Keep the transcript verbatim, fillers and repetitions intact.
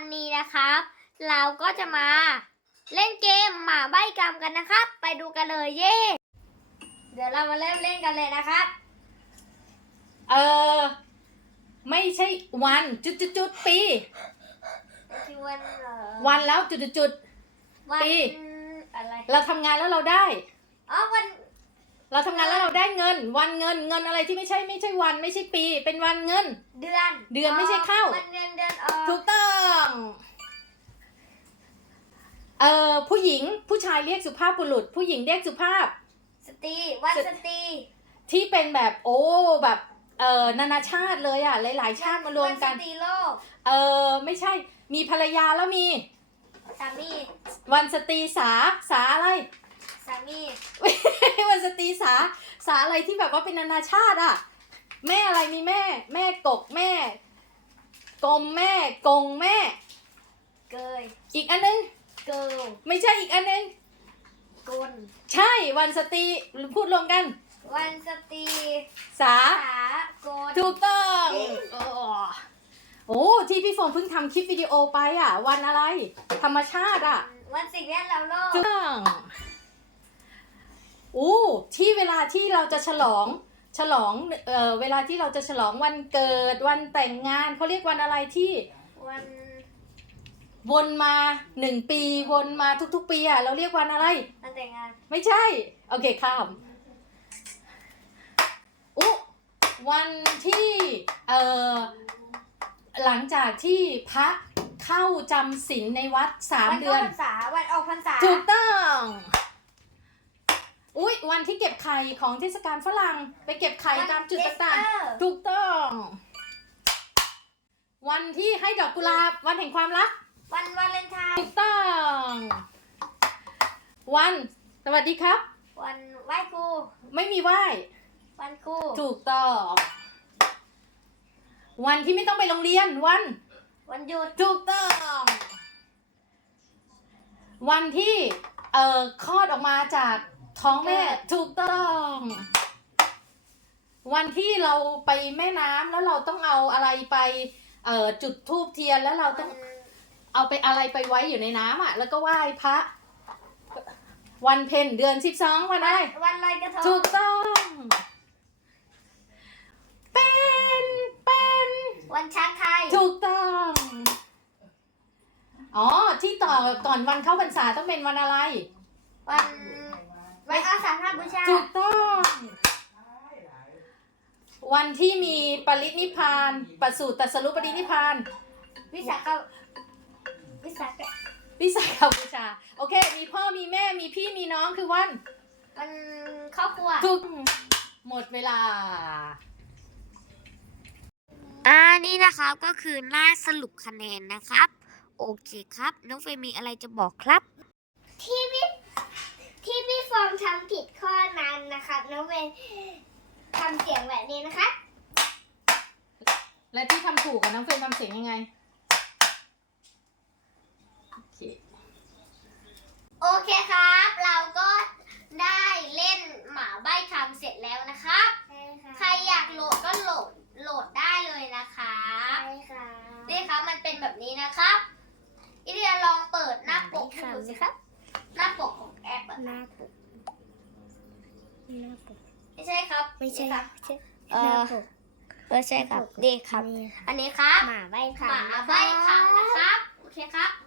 นี้นะครับ เราก็จะมาเล่นเกมหมาใบ้กำกันนะครับ ไปดูกันเลยเย่เดี๋ยวเรามาเริ่มเล่นกันเลยนะครับเออไม่ใช่วันจุดจุดจุดปีที่วันเหรอวันแล้วจุดจุดจุดวันปีอะไรเราทำงานแล้วเราได้อ๋อวันเราทำงานแล้วเราได้เงิน วันเงินเงินอะไรที่ไม่ใช่ไม่ใช่วันไม่ใช่ปี เป็นวันเงินเดือนเดือนไม่ใช่เข้าวันเดือนเดือนออกถูกต้องเอ่อผู้หญิงผู้ชายเรียกสุภาพบุรุษ ผู้หญิงเรียกสุภาพสตรีวันสตรีที่เป็นแบบโอ้แบบเอ่อนานาชาติเลยอ่ะหลายๆชาติมารวมกันวันสตรีโลกเออไม่ใช่มีภรรยาแล้วมีสามีวันสตรีสาสาอะไรสามีวันสตรีสาสาอะไรที่แบบว่าเป็นนานาชาติอ่ะแม่อะไรมีแม่ แม่กกแม่กลมแม่กงแม่เกยอีกอันนึงเกิลไม่ใช่อีกอันนึงกลใช่วันสตรีพูดรวมกันวันสตรีสาสากลถูกต้องโอ้โอ้ที่พี่โฟมเพิ่งทำคลิปวิดีโอไปอ่ะ วันอะไร ธรรมชาติอ่ะวันสิ่งแวดล้อมโลกถูกต้องอู้ที่เวลาที่เราจะฉลองฉลองเอ่อเวลาที่เราจะฉลองวันเกิดวันแต่งงานเขาเรียกวันอะไรที่วันวนมาหนึ่งปีวนมาทุกๆปีอ่ะเราเรียกวันอะไรวันแต่งงานไม่ใช่โอเคข้ามอู้วันที่เอ่อหลังจากที่พระเข้าจำศีลในวัดสามวันเดืเข้าอนพรรษาวันออกพรรษาถูกต้องอุ๊ยวันที่เก็บไข่ของเทศกาลฝรั่งไปเก็บไข่ตามจุดต่างๆถูกต้องวันที่ให้ดอกกุหลาบวันแห่งความรักวันวาเลนไทน์ถูกต้องวันสวัสดีครับวันไหว้ครูไม่มีไหว้วันครูถูกต้องวันที่ไม่ต้องไปโรงเรียนวันวันหยุดถูกต้องวันที่เอ่อคลอดออกมาจากท้องแม่ถูกต้องวันที่เราไปแม่น้ำแล้วเราต้องเอาอะไรไปเอ่อจุดธูปเทียนแล้วเราต้องเอาไปอะไรไปไว้อยู่ในน้ำอ่ะแล้วก็ไหว้พระวันเพ็ญเดือนสิบสองวันอะไรวันลอยกระทงถูกต้องเป็นเป็นวันช้างไทยถูกต้องอ๋อที่ต่อก่อนวันเข้าพรรษาต้องเป็นวันอะไรวันวันอาสาฬหบูชาถูกต้องวันที่มีปรินิพพานประสูติตรัสรู้ปรินิพพานวิสาขวิสาขวิสาขบูชาโอเคมีพ่อมีแม่มีพี่มีน้องคือวันวันครอบครัวถูกหมดเวลาอ่านี่นะครับก็คือหน้าสรุปคะแนนนะครับ โอเคครับ น้องเฟย์มีอะไรจะบอกครับที่พี่ที่พี่ฟองทำผิดข้อนั้นนะครับน้องเวนทำเสียงแบบนี้นะครับและที่ทำถูกกับน้องเฟรมทำเสียงยังไงโอเคโอเคครับ เราก็ได้เล่นหมาใบ้คำเสร็จแล้วนะครับใช่ค่ะใครอยากโหลดก็โหลดโหลดได้เลยนะครับใช่ค่ะนี่ครับมันเป็นแบบนี้นะครับอิเดียลองเปิดหน้าปกให้ดูสิครับ หน้าปกของแอปอะหน้าปกหน้าปกไม่ใช่ครับไม่ใช่นี่ครับใช่เอหน้าอปกไม่ใช่ครับนี่ครับนี่ค่ะอันนี้ครับหมาใบหคำมาใบ้คำนะครับ โอเคครับ